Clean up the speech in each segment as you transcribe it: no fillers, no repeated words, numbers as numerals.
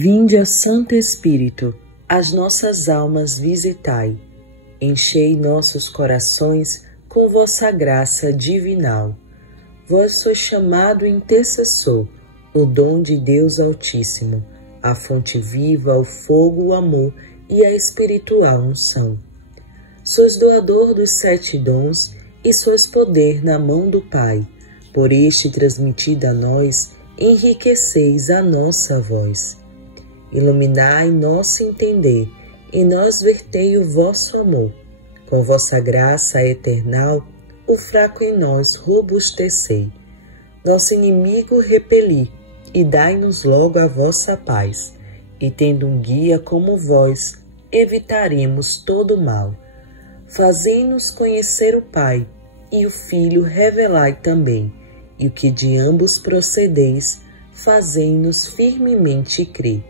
Vinde, ó Santo Espírito, as nossas almas visitai, enchei nossos corações com vossa graça divinal. Vós sois chamado intercessor, o dom de Deus Altíssimo, a fonte viva, o fogo, o amor e a espiritual unção. Sois doador dos 7 dons e sois poder na mão do Pai. Por este transmitido a nós, enriqueceis a nossa voz. Iluminai nosso entender, em nós vertei o vosso amor. Com vossa graça eternal, o fraco em nós robustecei. Nosso inimigo repeli, e dai-nos logo a vossa paz. E tendo um guia como vós, evitaremos todo mal. Fazei-nos conhecer o Pai, e o Filho revelai também. E o que de ambos procedeis, fazei-nos firmemente crer.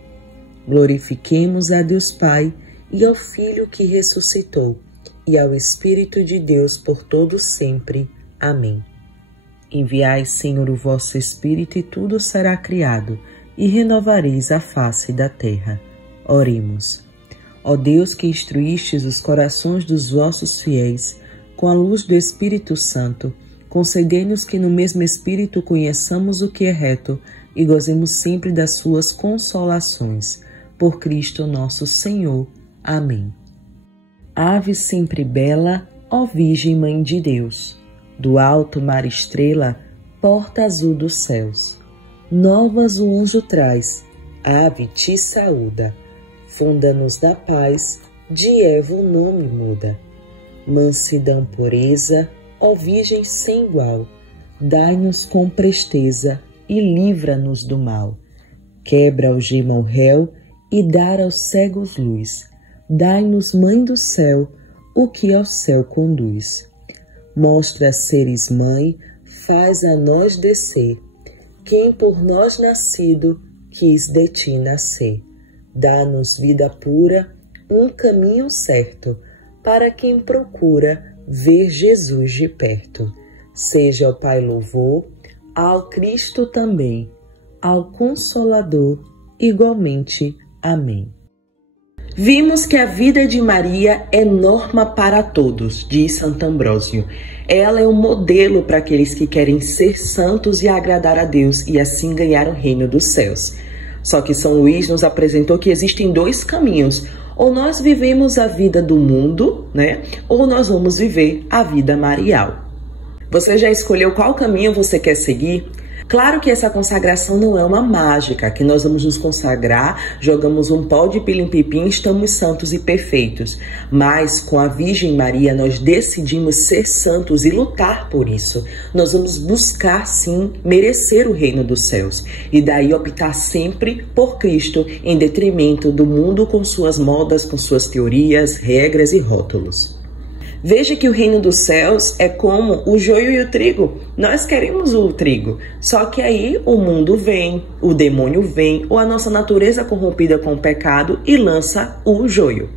Glorifiquemos a Deus Pai e ao Filho que ressuscitou, e ao Espírito de Deus por todo sempre. Amém. Enviai, Senhor, o vosso Espírito, e tudo será criado, e renovareis a face da terra. Oremos. Ó Deus, que instruístes os corações dos vossos fiéis, com a luz do Espírito Santo, concedei-nos que no mesmo Espírito conheçamos o que é reto e gozemos sempre das suas consolações. Por Cristo nosso Senhor. Amém. Ave sempre bela, ó Virgem Mãe de Deus, do alto mar estrela, porta azul dos céus. Novas o anjo traz, ave te saúda, funda-nos da paz, de Eva o nome muda. Mansidão, pureza, ó Virgem sem igual, dai-nos com presteza e livra-nos do mal. Quebra o gema ao réu e dar aos cegos luz. Dai-nos, Mãe do céu, o que ao céu conduz. Mostra a seres mãe, faz a nós descer. Quem por nós nascido quis de ti nascer. Dá-nos vida pura, um caminho certo, para quem procura ver Jesus de perto. Seja ao Pai louvor, ao Cristo também, ao Consolador igualmente. Amém. Vimos que a vida de Maria é norma para todos, diz Santo Ambrósio. Ela é um modelo para aqueles que querem ser santos e agradar a Deus e assim ganhar o reino dos céus. Só que São Luís nos apresentou que existem 2 caminhos. Ou nós vivemos a vida do mundo, né? Ou nós vamos viver a vida marial. Você já escolheu qual caminho você quer seguir? Claro que essa consagração não é uma mágica, que nós vamos nos consagrar, jogamos um pó de pilim-pipim e estamos santos e perfeitos. Mas com a Virgem Maria nós decidimos ser santos e lutar por isso. Nós vamos buscar sim merecer o reino dos céus e daí optar sempre por Cristo em detrimento do mundo com suas modas, com suas teorias, regras e rótulos. Veja que o reino dos céus é como o joio e o trigo. Nós queremos o trigo, só que aí o mundo vem, o demônio vem, ou a nossa natureza corrompida com o pecado e lança o joio.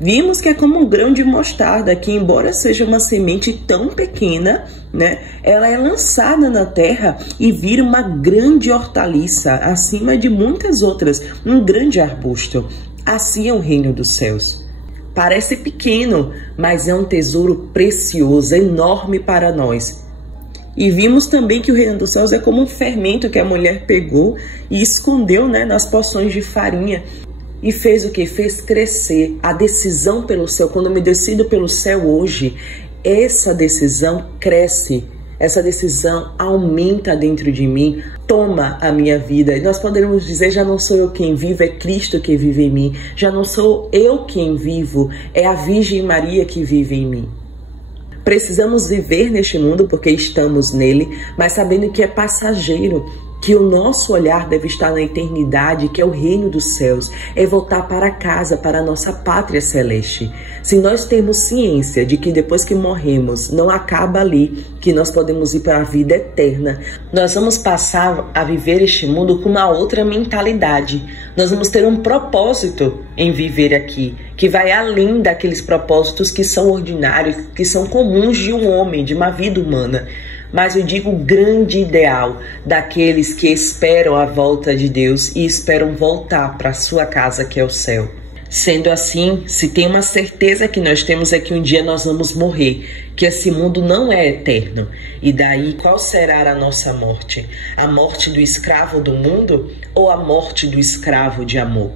Vimos que é como um grão de mostarda, que embora seja uma semente tão pequena, né, ela é lançada na terra e vira uma grande hortaliça, acima de muitas outras, um grande arbusto. Assim é o reino dos céus. Parece pequeno, mas é um tesouro precioso, enorme para nós. E vimos também que o reino dos céus é como um fermento que a mulher pegou e escondeu, né, nas porções de farinha. E fez o que? Fez crescer a decisão pelo céu. Quando eu me decido pelo céu hoje, essa decisão cresce. Essa decisão aumenta dentro de mim, toma a minha vida. E nós poderemos dizer, já não sou eu quem vivo, é Cristo que vive em mim. Já não sou eu quem vivo, é a Virgem Maria que vive em mim. Precisamos viver neste mundo porque estamos nele, mas sabendo que é passageiro, que o nosso olhar deve estar na eternidade, que é o reino dos céus, é voltar para casa, para a nossa pátria celeste. Se nós temos ciência de que depois que morremos, não acaba ali, que nós podemos ir para a vida eterna, nós vamos passar a viver este mundo com uma outra mentalidade. Nós vamos ter um propósito em viver aqui, que vai além daqueles propósitos que são ordinários, que são comuns de um homem, de uma vida humana. mas eu digo o grande ideal daqueles que esperam a volta de Deus e esperam voltar para a sua casa, que é o céu. Sendo assim, se tem uma certeza que nós temos é que um dia nós vamos morrer, que esse mundo não é eterno. E daí, qual será a nossa morte? A morte do escravo do mundo ou a morte do escravo de amor?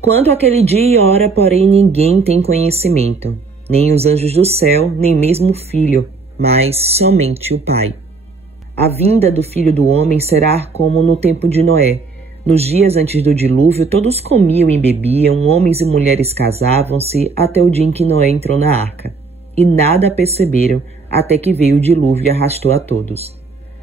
Quanto àquele dia e hora, porém, ninguém tem conhecimento, nem os anjos do céu, nem mesmo o Filho, mas somente o Pai. A vinda do Filho do Homem será como no tempo de Noé. Nos dias antes do dilúvio, todos comiam e bebiam, homens e mulheres casavam-se, até o dia em que Noé entrou na arca. E nada perceberam, até que veio o dilúvio e arrastou a todos.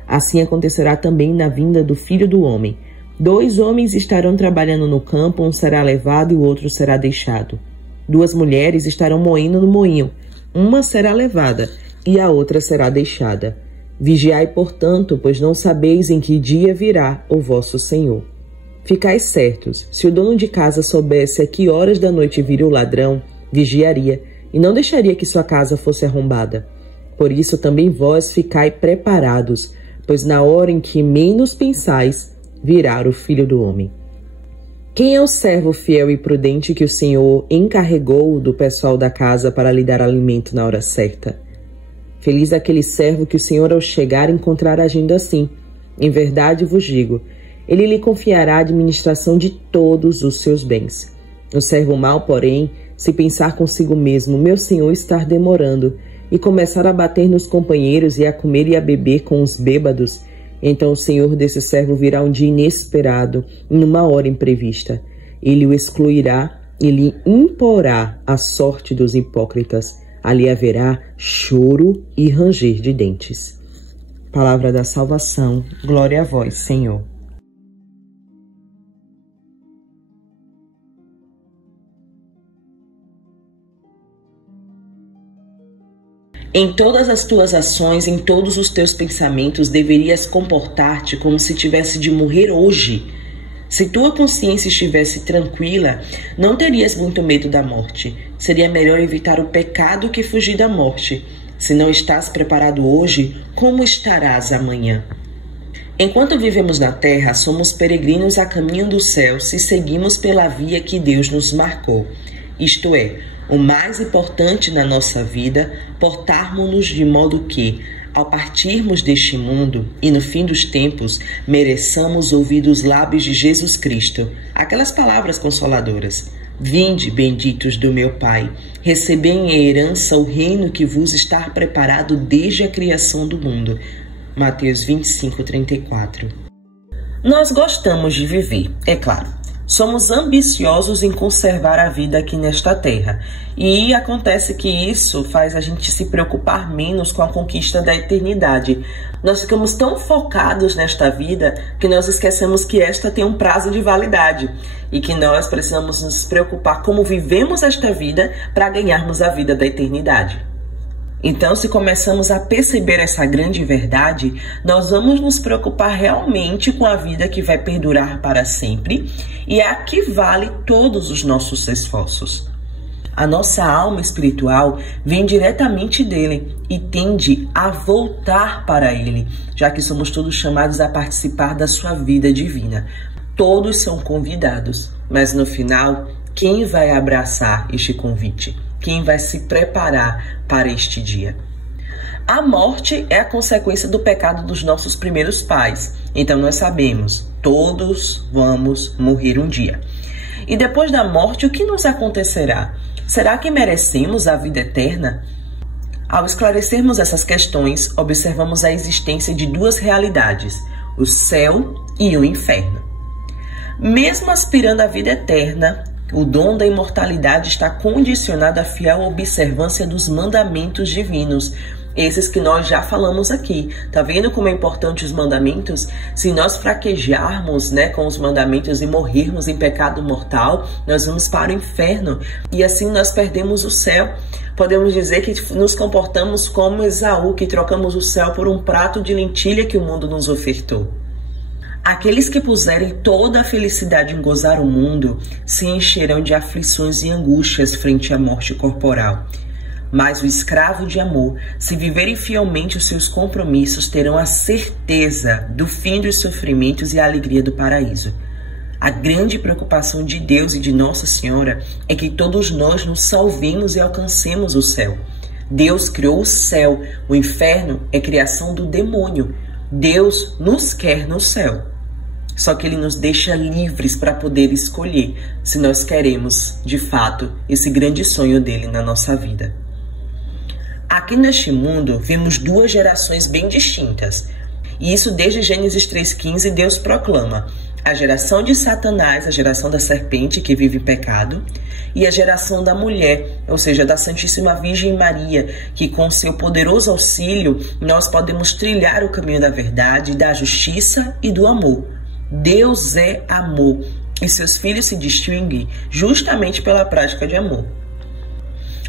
Assim acontecerá também na vinda do Filho do Homem. 2 homens estarão trabalhando no campo, um será levado e o outro será deixado. 2 mulheres estarão moendo no moinho, uma será levada e a outra será deixada. Vigiai, portanto, pois não sabeis em que dia virá o vosso Senhor. Ficai certos, se o dono de casa soubesse a que horas da noite viria o ladrão, vigiaria, e não deixaria que sua casa fosse arrombada. Por isso também vós ficai preparados, pois na hora em que menos pensais, virá o Filho do Homem. Quem é o servo fiel e prudente que o Senhor encarregou do pessoal da casa para lhe dar alimento na hora certa? Feliz aquele servo que o Senhor, ao chegar, encontrar agindo assim. Em verdade vos digo, ele lhe confiará a administração de todos os seus bens. O servo mau, porém, se pensar consigo mesmo, meu senhor está demorando, e começar a bater nos companheiros e a comer e a beber com os bêbados, então o senhor desse servo virá um dia inesperado, em uma hora imprevista. Ele o excluirá e lhe imporá a sorte dos hipócritas. Ali haverá choro e ranger de dentes. Palavra da salvação, glória a vós, Senhor. Em todas as tuas ações, em todos os teus pensamentos, deverias comportar-te como se tivesse de morrer hoje. Se tua consciência estivesse tranquila, não terias muito medo da morte. Seria melhor evitar o pecado que fugir da morte. Se não estás preparado hoje, como estarás amanhã? Enquanto vivemos na terra, somos peregrinos a caminho do céu se seguimos pela via que Deus nos marcou. Isto é, o mais importante na nossa vida, portarmos-nos de modo que, ao partirmos deste mundo e no fim dos tempos, mereçamos ouvir dos lábios de Jesus Cristo aquelas palavras consoladoras. Vinde, benditos do meu Pai, recebei em herança o reino que vos está preparado desde a criação do mundo. Mateus 25:34. Nós gostamos de viver, é claro. Somos ambiciosos em conservar a vida aqui nesta terra. E acontece que isso faz a gente se preocupar menos com a conquista da eternidade. Nós ficamos tão focados nesta vida que nós esquecemos que esta tem um prazo de validade. E que nós precisamos nos preocupar como vivemos esta vida para ganharmos a vida da eternidade. Então, se começamos a perceber essa grande verdade, nós vamos nos preocupar realmente com a vida que vai perdurar para sempre e é a que vale todos os nossos esforços. A nossa alma espiritual vem diretamente dele e tende a voltar para ele, já que somos todos chamados a participar da sua vida divina. Todos são convidados, mas no final, quem vai abraçar este convite? Quem vai se preparar para este dia? A morte é a consequência do pecado dos nossos primeiros pais. Então nós sabemos, todos vamos morrer um dia. E depois da morte, o que nos acontecerá? Será que merecemos a vida eterna? Ao esclarecermos essas questões, observamos a existência de 2 realidades, o céu e o inferno. Mesmo aspirando à vida eterna, o dom da imortalidade está condicionado à fiel observância dos mandamentos divinos, esses que nós já falamos aqui. Tá vendo como é importante os mandamentos? Se nós fraquejarmos, com os mandamentos e morrermos em pecado mortal, nós vamos para o inferno e assim nós perdemos o céu. Podemos dizer que nos comportamos como Esaú, que trocamos o céu por um prato de lentilha que o mundo nos ofertou. Aqueles que puserem toda a felicidade em gozar o mundo se encherão de aflições e angústias frente à morte corporal. Mas o escravo de amor, se viverem fielmente os seus compromissos, terão a certeza do fim dos sofrimentos e a alegria do paraíso. A grande preocupação de Deus e de Nossa Senhora é que todos nós nos salvemos e alcancemos o céu. Deus criou o céu, o inferno é criação do demônio. Deus nos quer no céu. Só que Ele nos deixa livres para poder escolher se nós queremos, de fato, esse grande sonho dele na nossa vida. Aqui neste mundo, vemos duas gerações bem distintas. E isso desde Gênesis 3,15, Deus proclama a geração de Satanás, a geração da serpente que vive em pecado, e a geração da mulher, ou seja, da Santíssima Virgem Maria, que com seu poderoso auxílio nós podemos trilhar o caminho da verdade, da justiça e do amor. Deus é amor e seus filhos se distinguem justamente pela prática de amor.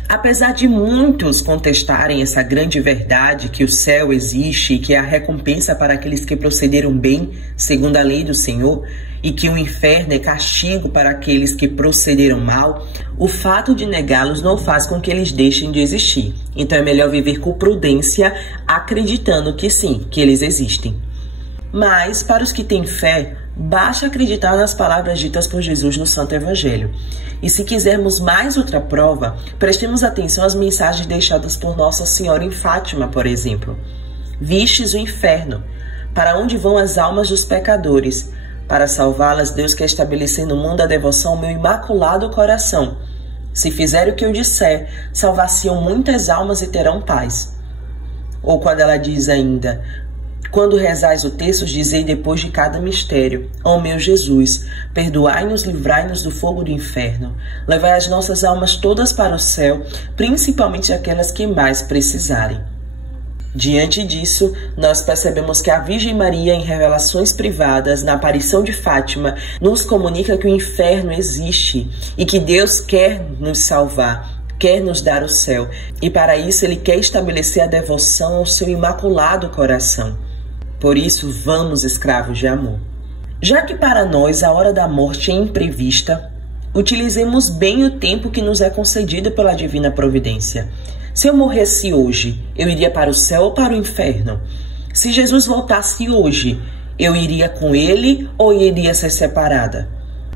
Apesar de muitos contestarem essa grande verdade que o céu existe e que é a recompensa para aqueles que procederam bem, segundo a lei do Senhor, e que o inferno é castigo para aqueles que procederam mal, o fato de negá-los não faz com que eles deixem de existir. Então é melhor viver com prudência, acreditando que sim, que eles existem. Mas, para os que têm fé, basta acreditar nas palavras ditas por Jesus no Santo Evangelho. E se quisermos mais outra prova, prestemos atenção às mensagens deixadas por Nossa Senhora em Fátima, por exemplo. Vistes o inferno, para onde vão as almas dos pecadores? Para salvá-las, Deus quer estabelecer no mundo a devoção ao meu imaculado coração. Se fizerem o que eu disser, salvar-se-ão muitas almas e terão paz. Ou quando ela diz ainda: quando rezais o terço, dizei depois de cada mistério: ó meu Jesus, perdoai-nos, livrai-nos do fogo do inferno. Levai as nossas almas todas para o céu, principalmente aquelas que mais precisarem. Diante disso, nós percebemos que a Virgem Maria, em revelações privadas, na aparição de Fátima, nos comunica que o inferno existe e que Deus quer nos salvar, quer nos dar o céu. E para isso Ele quer estabelecer a devoção ao seu imaculado coração. Por isso, vamos, escravos de amor. Já que para nós a hora da morte é imprevista, utilizemos bem o tempo que nos é concedido pela divina providência. Se eu morresse hoje, eu iria para o céu ou para o inferno? Se Jesus voltasse hoje, eu iria com ele ou iria ser separada?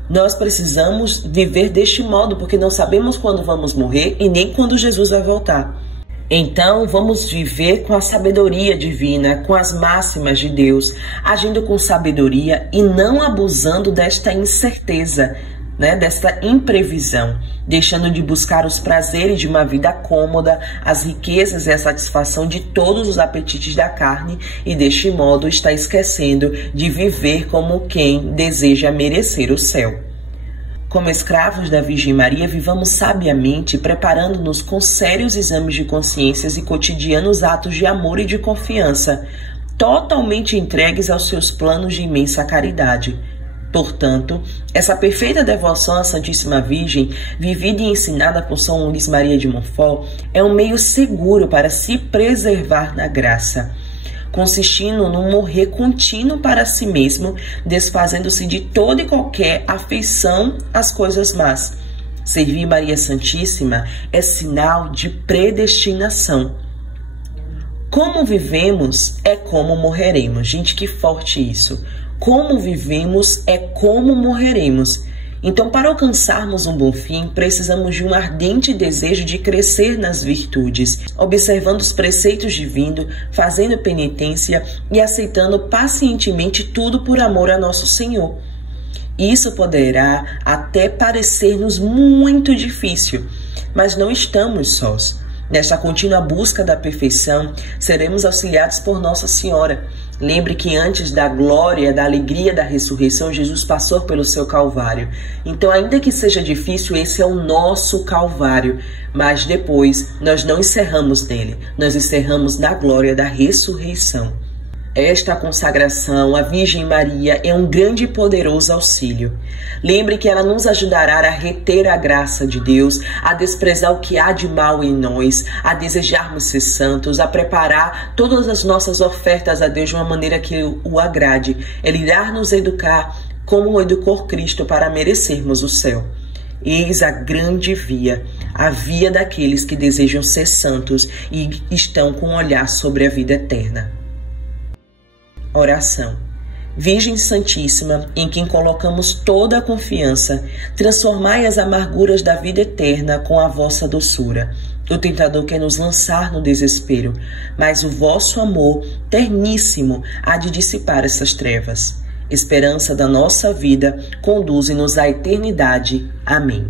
Nós precisamos viver deste modo, porque não sabemos quando vamos morrer e nem quando Jesus vai voltar. Então, vamos viver com a sabedoria divina, com as máximas de Deus, agindo com sabedoria e não abusando desta incerteza, desta imprevisão, deixando de buscar os prazeres de uma vida cômoda, as riquezas e a satisfação de todos os apetites da carne e, deste modo, está esquecendo de viver como quem deseja merecer o céu. Como escravos da Virgem Maria, vivamos sabiamente, preparando-nos com sérios exames de consciências e cotidianos atos de amor e de confiança, totalmente entregues aos seus planos de imensa caridade. Portanto, essa perfeita devoção à Santíssima Virgem, vivida e ensinada por São Luís Maria de Montfort, é um meio seguro para se preservar na graça, consistindo num morrer contínuo para si mesmo, desfazendo-se de toda e qualquer afeição às coisas más. Servir Maria Santíssima é sinal de predestinação. Como vivemos é como morreremos. Gente, que forte isso! Como vivemos é como morreremos. Então, para alcançarmos um bom fim, precisamos de um ardente desejo de crescer nas virtudes, observando os preceitos divinos, fazendo penitência e aceitando pacientemente tudo por amor a nosso Senhor. Isso poderá até parecer-nos muito difícil, mas não estamos sós. Nesta contínua busca da perfeição, seremos auxiliados por Nossa Senhora. Lembre que antes da glória, da alegria da ressurreição, Jesus passou pelo seu Calvário. Então, ainda que seja difícil, esse é o nosso Calvário. Mas depois, nós não encerramos nele, nós encerramos na glória da ressurreição. Esta consagração à Virgem Maria é um grande e poderoso auxílio. Lembre que ela nos ajudará a reter a graça de Deus, a desprezar o que há de mal em nós, a desejarmos ser santos, a preparar todas as nossas ofertas a Deus de uma maneira que o agrade. Ele irá nos educar como o educou Cristo para merecermos o céu. Eis a grande via, a via daqueles que desejam ser santos e estão com um olhar sobre a vida eterna. Oração. Virgem Santíssima, em quem colocamos toda a confiança, transformai as amarguras da vida eterna com a vossa doçura. O tentador quer nos lançar no desespero, mas o vosso amor terníssimo há de dissipar essas trevas. Esperança da nossa vida, conduze-nos à eternidade. Amém.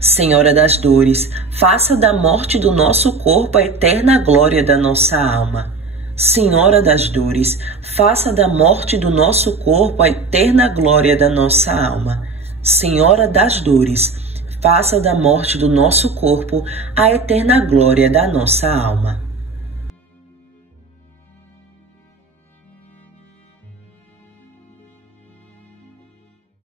Senhora das dores, faça da morte do nosso corpo a eterna glória da nossa alma. Senhora das dores, faça da morte do nosso corpo a eterna glória da nossa alma. Senhora das dores, faça da morte do nosso corpo a eterna glória da nossa alma.